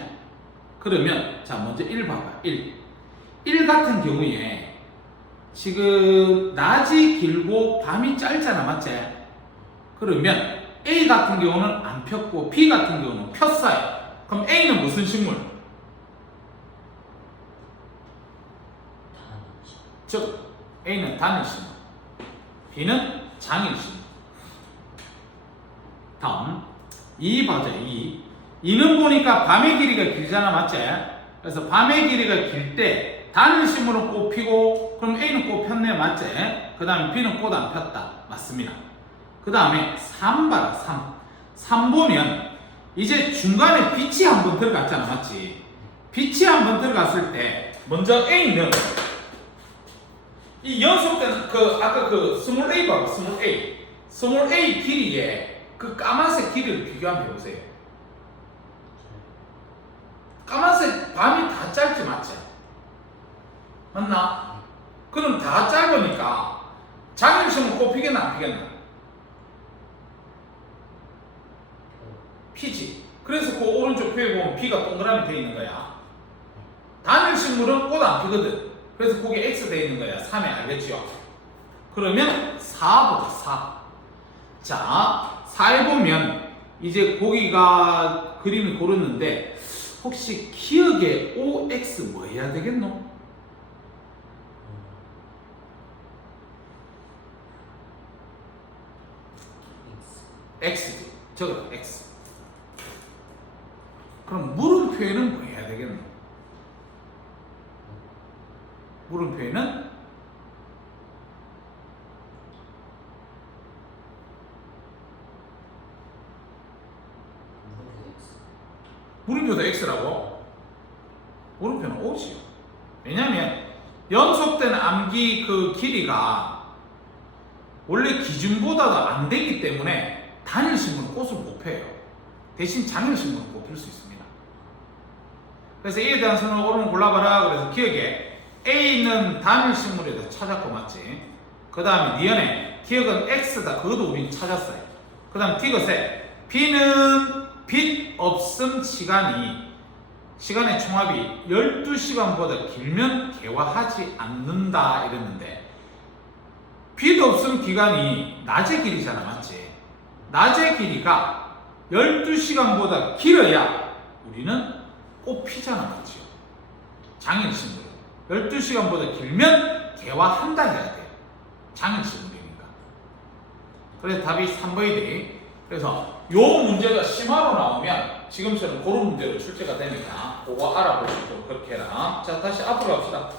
그러면 자, 먼저 1 봐봐. 1 같은 경우에 지금 낮이 길고 밤이 짧잖아, 맞지? 그러면 A 같은 경우는 안 폈고 B 같은 경우는 폈어요. 그럼 A는 무슨 식물? 즉 A는 단일식물, B는 장일식물. 다음 2 봐줘. 2는 보니까 밤의 길이가 길잖아, 맞지? 그래서 밤의 길이가 길 때 단일식물은 꽃 피고 그럼 A는 꽃 폈네, 맞지? 그 다음에 B는 꽃 안 폈다. 맞습니다. 그 다음에 3 봐라. 3 보면 이제 중간에 빛이 한번 들어갔잖아, 맞지? 빛이 한번 들어갔을 때 먼저 A는 이 연속된 아까 스몰 A 봐봐. 스몰 A 길이에 그 까만색 길이를 비교 한번 해보세요. 까만색 밤이 다 짧지, 맞지? 맞나? 그럼 다 짧으니까 장일식물 꽃 피겠나 안 피겠나? 피지. 그래서 그 오른쪽 표에 보면 B가 동그라미 되어 있는 거야. 단일식물은 꽃 안 피거든. 그래서 거기에 X 되어 있는 거야. 3에 알겠죠? 그러면 4보다 4. 자, 4에 보면 이제 거기가 그림을 고르는데 혹시 기억에 OX 뭐 해야 되겠노? X지. 저거다, X. 그럼 물음표에는 뭐 해야 되겠노? 물음표에는 물음표도 X라고? 물음표는 O지요. 왜냐면 연속된 암기 그 길이가 원래 기준보다도 안 되기 때문에 단일식물은 꽃을 못 펴요. 대신 장일식물은 뽑힐 수 있습니다. 그래서 A에 대한 설명을 옳은 골라봐라. 그래서 기억에 A는 단일식물이다 찾았고 맞지? 그 다음에 니은에 기억은 X다. 그것도 우린 찾았어요. 그 다음 디귿에 B는 빛 없음 시간의 총합이 12시간보다 길면 개화하지 않는다 이랬는데 빛 없음 기간이 낮의 길이잖아 맞지? 낮의 길이가 12시간보다 길어야 우리는 꽃 피잖아 맞지요? 장일식물은 12시간보다 길면 개화한다 해야 돼요. 장일식물이니까. 그래서 답이 3번이지. 그래서 요 문제가 심화로 나오면 지금처럼 그런 문제로 출제가 되니까 그거 알아볼 수 있도록 그렇게 해라. 자 다시 앞으로 갑시다.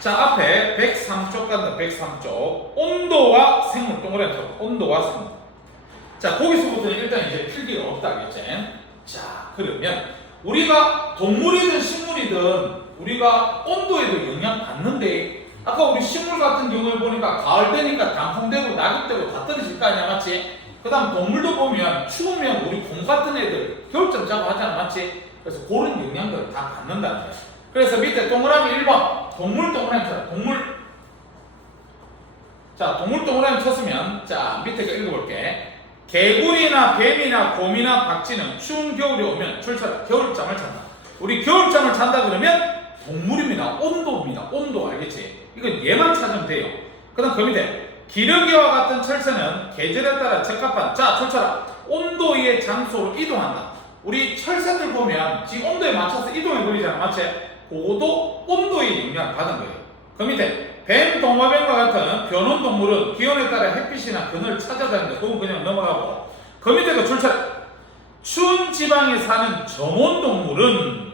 자 앞에 103쪽 간다. 103쪽 온도와 생물 동그라미 쳐. 온도와 생물. 자 거기서부터는 일단 이제 필기가 없다 알겠지? 자 그러면 우리가 동물이든 식물이든 우리가 온도에도 영향 받는데 아까 우리 식물 같은 경우에 보니까 가을 되니까 단풍되고 낙엽되고 다 떨어질 거 아니야 맞지? 그 다음 동물도 보면 추우면 우리 곰 같은 애들 겨울잠 자고 하잖아 맞지? 그래서 그런 영향들을 다 받는다는 거야. 그래서 밑에 동그라미 1번 동물 동그라미 쳐. 동물. 자 동물 동그라미 쳤으면 자 밑에 거 읽어볼게. 개구리나 뱀이나 곰이나 박쥐는 추운 겨울이 오면 출처라 겨울잠을 잔다. 우리 겨울잠을 잔다 그러면 동물입니다. 온도입니다. 온도 알겠지? 이건 얘만 찾으면 돼요. 그 다음 그 밑에 기러기와 같은 철새는 계절에 따라 적합한 자 출처라 온도의 장소로 이동한다. 우리 철새들 보면 지금 온도에 맞춰서 이동해 버리잖아 맞지? 그것도 온도의 영향을 받은 거예요. 그 밑에 뱀, 동화뱀과 같은 변온 동물은 기온에 따라 햇빛이나 그늘 찾아다니는데 그건 그냥 넘어가고 그 밑에 그 출처라 추운 지방에 사는 정온 동물은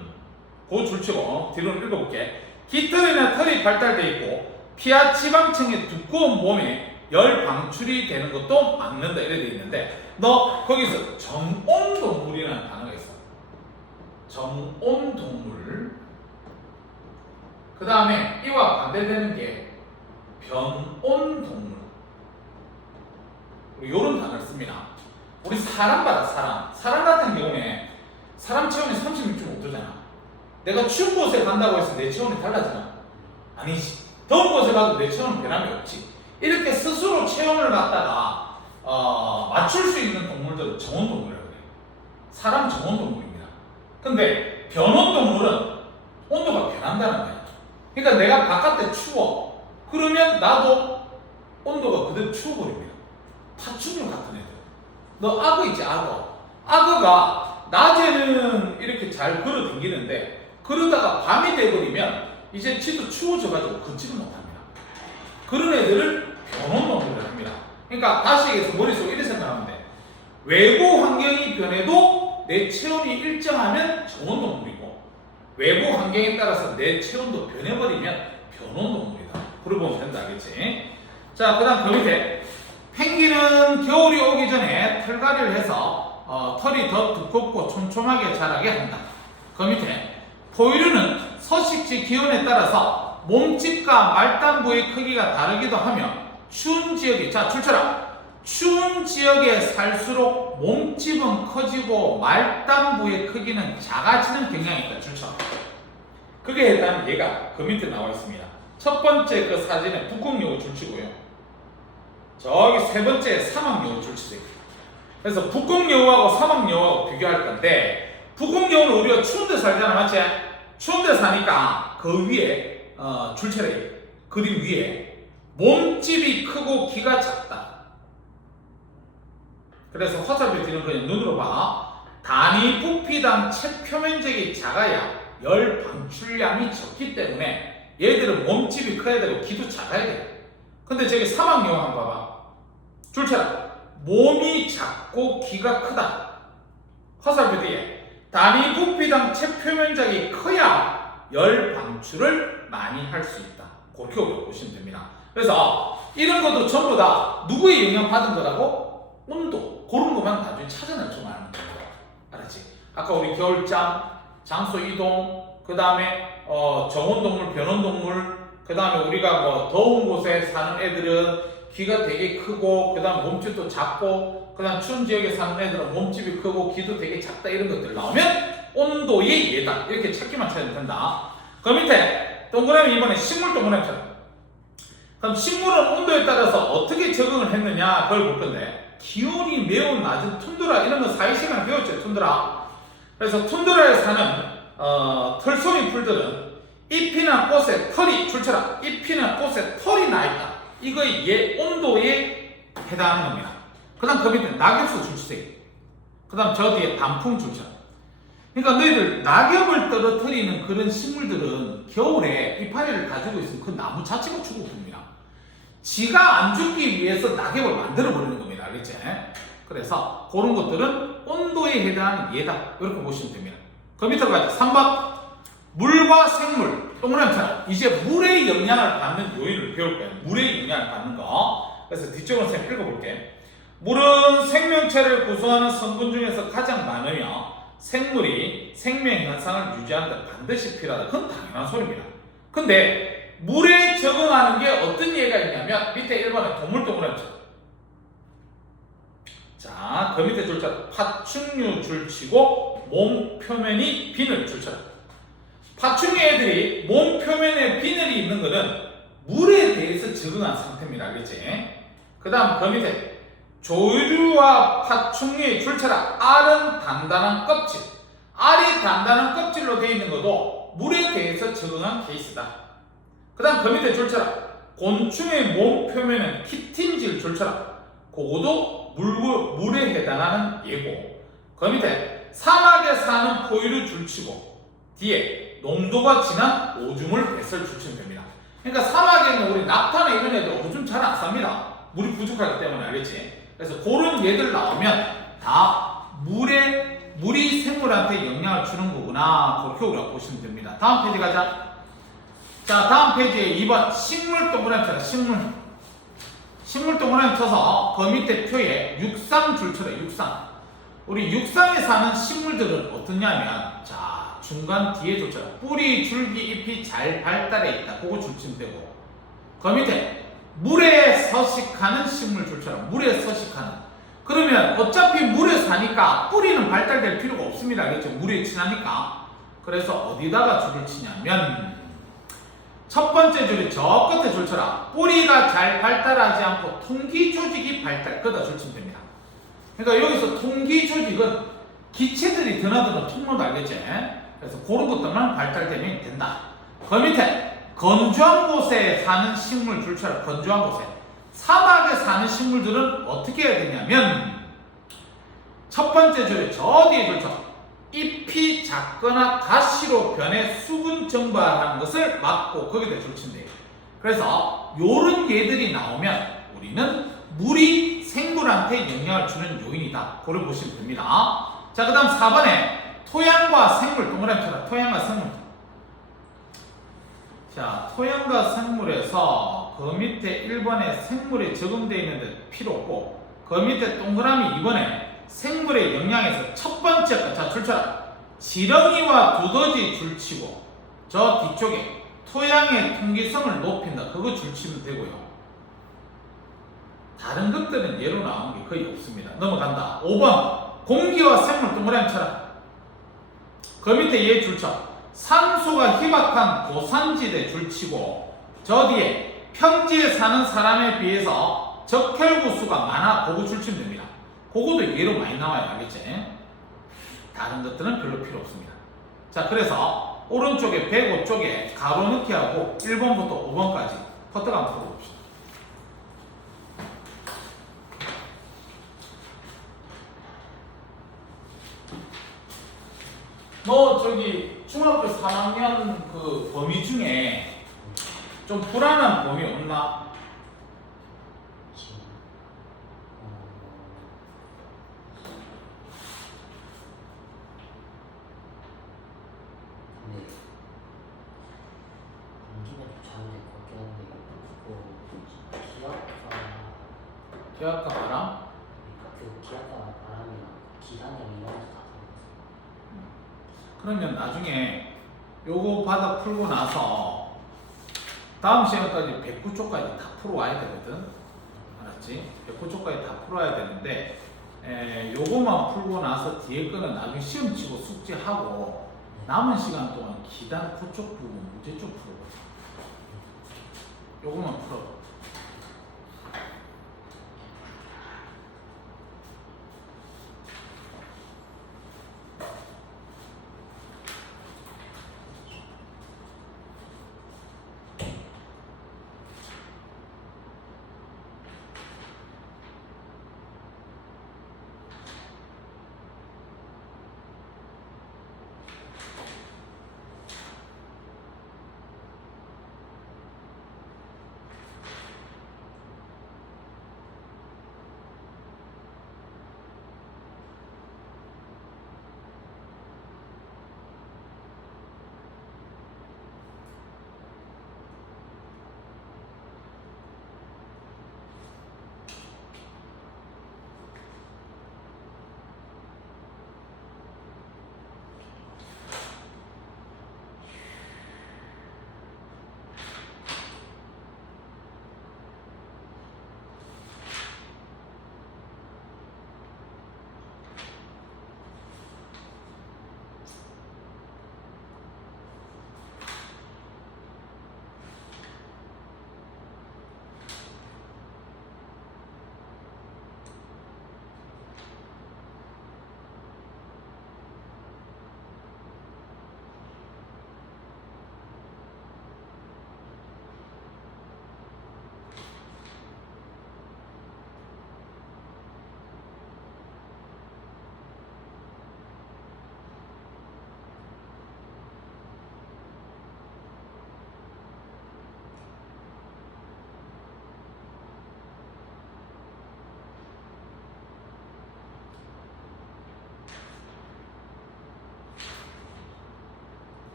그 줄치고 뒤로 읽어볼게. 깃털이나 털이 발달되어 있고 피하 지방층의 두꺼운 몸에 열 방출이 되는 것도 막는다 이래 돼 있는데 너 거기서 정온 동물이라는 단어가 있어. 정온 동물. 그 다음에 이와 반대되는 게 변온 동물. 우리 요런 단어를 씁니다. 우리 사람 봐라 사람 같은 경우에 사람 체온이 36.5도잖아. 내가 추운 곳에 간다고 해서 내 체온이 달라지나? 아니지. 더운 곳에 가도 내 체온은 변함이 없지. 이렇게 스스로 체온을 갖다가 맞출 수 있는 동물들은 정온동물이라고 그래요. 사람 정온동물입니다. 근데 변온동물은 온도가 변한다는 거야. 그러니까 내가 바깥에 추워. 그러면 나도 온도가 그대로 추워버립니다. 파충류 같은 애들. 너 악어 있지 악어. 악어가 낮에는 이렇게 잘 걸어 다니는데 그러다가 밤이 돼버리면 이제 지도 추워져가지고 걷지를 못합니다. 그런 애들을 변온동물이라고 합니다. 그러니까 다시 얘기해서 머릿속에 이렇게 생각하면 돼. 외부 환경이 변해도 내 체온이 일정하면 정온동물이고 외부 환경에 따라서 내 체온도 변해버리면 변온동물이다. 그러고 보면 된다 알겠지? 자 그 다음 그 밑에 펭귄은 겨울이 오기 전에 털갈이를 해서 털이 더 두껍고 촘촘하게 자라게 한다. 그 밑에 포유류는 서식지 기온에 따라서 몸집과 말단부의 크기가 다르기도 하며 추운 지역에 자 출처라 추운 지역에 살수록 몸집은 커지고 말단부의 크기는 작아지는 경향이 있다. 출처. 그게 일단 얘가 그 밑에 나와 있습니다. 첫 번째 그 사진에 북극여우 줄치고요. 저기 세 번째 사막여우 줄치돼요. 그래서 북극여우하고 사막여우하고 비교할 건데 북극여우는 우리가 추운 데 살잖아 맞지? 추운 데 사니까 그 위에 줄체래 그림 위에 몸집이 크고 키가 작다. 그래서 화살표 뒤는 그냥 눈으로 봐. 단위 부피당 체 표면적이 작아야 열 방출량이 적기 때문에 얘들은 몸집이 커야 되고 키도 작아야 돼. 근데 저기 사막여우 한번 봐봐. 줄체라 몸이 작고 키가 크다. 화살표 뒤에 단위 부피당 체 표면적이 커야 열 방출을 많이 할 수 있다. 그렇게 보시면 됩니다. 그래서 이런 것도 전부 다 누구의 영향 받은 거라고? 온도. 그런 것만 나중에 찾아낼 줄 알면 됩니다. 알았지? 아까 우리 겨울잠, 장소 이동, 그 다음에 정원동물, 변온동물, 그 다음에 우리가 뭐 더운 곳에 사는 애들은 귀가 되게 크고, 그 다음 몸집도 작고, 그 다음 추운 지역에 사는 애들은 몸집이 크고 귀도 되게 작다, 이런 것들 나오면 온도의 예다, 이렇게 찾기만 찾으면 된다. 그 밑에 동그라미, 이번에 식물 동그라미 찾아. 그럼 식물은 온도에 따라서 어떻게 적응을 했느냐, 그걸 볼 건데, 기온이 매우 낮은 툰드라, 이런 거 사회 시간에 배웠죠, 툰드라. 그래서 툰드라에 사는 털송이 풀들은 잎이나 꽃에 털이 출처라, 잎이나 꽃에 털이 나 있다, 이거의 온도에 해당하는 겁니다. 그 다음 그 밑에 낙엽수 줄치세요. 그 다음 저 뒤에 단풍 줄쳐. 그러니까 너희들 낙엽을 떨어뜨리는 그런 식물들은 겨울에 이파리를 가지고 있으면 그 나무 자체가 죽어버립니다. 지가 안 죽기 위해서 낙엽을 만들어 버리는 겁니다. 알겠지? 그래서 그런 것들은 온도에 해당하는 예다, 이렇게 보시면 됩니다. 그 밑으로 가자. 3번 물과 생물 동그라미처럼 이제 물의 영향을 받는 요인을 배울 거예요. 물의 영향을 받는 거. 그래서 뒤쪽으로 쌤 읽어볼게. 물은 생명체를 구성하는 성분 중에서 가장 많으며 생물이 생명 현상을 유지하는 데 반드시 필요하다. 그건 당연한 소리입니다. 근데 물에 적응하는 게 어떤 예가 있냐면 밑에 1번에 동물 동그라미처럼. 자, 그 밑에 줄자 파충류 줄치고 몸 표면이 비늘 줄쳐라. 파충류 애들이 몸 표면에 비늘이 있는 것은 물에 대해서 적응한 상태입니다. 알겠지? 그 다음 그 밑에 조류와 파충류의 줄쳐라. 알은 단단한 껍질. 알이 단단한 껍질로 되어 있는 것도 물에 대해서 적응한 케이스다. 그 다음 그 밑에 줄쳐라. 곤충의 몸 표면은 키틴질 줄쳐라. 그것도 물에 해당하는 예고. 그 밑에 사막에 사는 포유류 줄치고 뒤에 농도가 진한 오줌을 뱃을 줄치면 됩니다. 그러니까 사막에는 우리 낙타나 이런 애들 오줌 잘 안 쌉니다. 물이 부족하기 때문에. 알겠지? 그래서 그런 얘들 나오면 다 물이 생물한테 영향을 주는 거구나, 그렇게 우리가 보시면 됩니다. 다음 페이지 가자. 자, 다음 페이지에 2번 식물 동그라미 쳐라. 식물 동그라미 쳐서 그 밑에 표에 육상 줄 쳐라. 육상. 우리 육상에 사는 식물들은 어떠냐면, 자, 중간 뒤에 줄 쳐라. 뿌리, 줄기, 잎이 잘 발달해 있다. 그거 줄 치면 되고, 그 밑에 물에 서식하는 식물 줄 쳐라. 물에 서식하는. 그러면 어차피 물에 사니까 뿌리는 발달될 필요가 없습니다. 알겠죠? 물에 친하니까. 그래서 어디다가 줄을 치냐면 첫 번째 줄이 저 끝에 줄 쳐라. 뿌리가 잘 발달하지 않고 통기 조직이 발달, 그다 줄 치면 됩니다. 그러니까 여기서 통기 조직은 기체들이 드나드는 통로도 알겠지? 그래서 그런 것들만 발달되면 된다. 그 밑에 건조한 곳에 사는 식물 줄 쳐라. 건조한 곳에. 사막에 사는 식물들은 어떻게 해야 되냐면 첫 번째 줄에 저 뒤에 줄 쳐. 잎이 작거나 가시로 변해 수분 증발하는 것을 막고 거기다 줄 치면 돼요. 그래서 요런 예들이 나오면 우리는 물이 생물한테 영향을 주는 요인이다. 그걸 보시면 됩니다. 자, 그 다음 4번에 토양과 생물 동그라미 쳐라. 토양과 생물. 자, 토양과 생물에서 그 밑에 1번에 생물에 적응되어 있는데 필요 없고, 그 밑에 동그라미 2번에 생물의 영향에서 첫 번째 거, 자, 줄쳐라. 지렁이와 두더지 줄치고 저 뒤쪽에 토양의 통기성을 높인다. 그거 줄치면 되고요. 다른 것들은 예로 나온 게 거의 없습니다. 넘어간다. 5번 공기와 생물 동그라미 쳐라. 그 밑에 얘 줄쳐. 산소가 희박한 고산지대 줄치고 저 뒤에 평지에 사는 사람에 비해서 적혈구 수가 많아. 그거 줄치면 됩니다. 그거도 예로 많이 나와요. 알겠지? 다른 것들은 별로 필요 없습니다. 자, 그래서 오른쪽에 105쪽에 가로 넣기 하고 1번부터 5번까지 퍼뜨가 한번 풀어봅시다. 너 저기 중학교 3학년 그 범위 중에 좀 불안한 범위 없나? 기압과 바람? 그 기압과 바람이랑 기상형 이런 거다. 그러면 나중에 요거 바닥 풀고 나서 다음 시간까지 109쪽까지 다 풀어와야 되거든. 알았지? 109쪽까지 다 풀어야 되는데 요거만 풀고 나서 뒤에 거는 나중에 시험 치고 숙제하고 남은 시간 동안 기단 그쪽 부분 문제 좀 풀어보자. 요거만 풀어.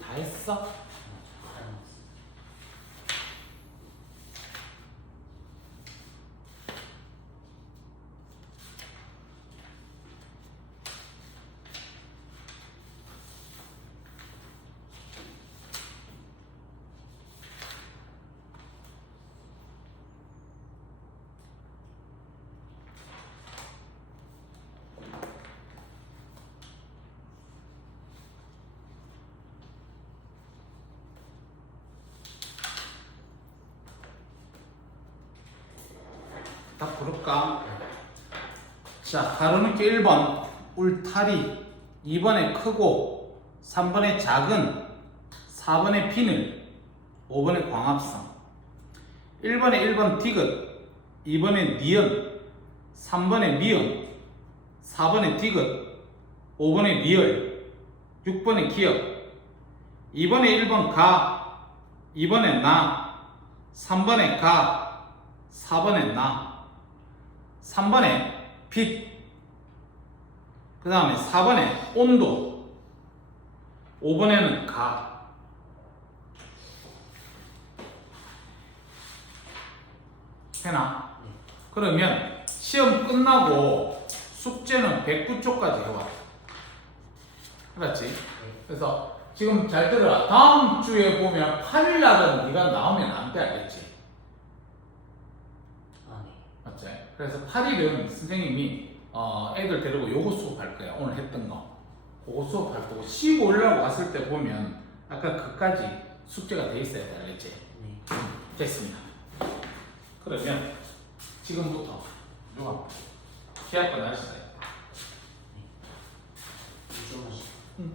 다 했어? 다 부를까? 자, 가로놓기 1번 울타리, 2번에 크고, 3번에 작은, 4번에 비늘, 5번에 광합성. 1번에 1번 디귿, 2번에 니은, 3번에 미음, 4번에 디귿, 5번에 리을, 6번에 기역. 2번에 1번 가, 2번에 나, 3번에 가, 4번에 나. 3번에 빛, 그 다음에 4번에 온도, 5번에는 가. 해나? 네. 그러면 시험 끝나고 숙제는 109쪽까지 해와. 그렇지? 그래서 지금 잘 들어라. 다음 주에 보면 8일 날은 네가 나오면 안 돼, 알겠지? 아니. 맞지? 그래서 8일은 선생님이 애들 데리고 요거 수업할 거야. 오늘 했던 거. 그거 수업할 거고 15일날 왔을 때 보면 아까 그까지 숙제가 돼 있어야 돼, 알겠지? 네. 됐습니다. 그러면 지금부터 누가 계약권 하시세요? 이쪽은 응.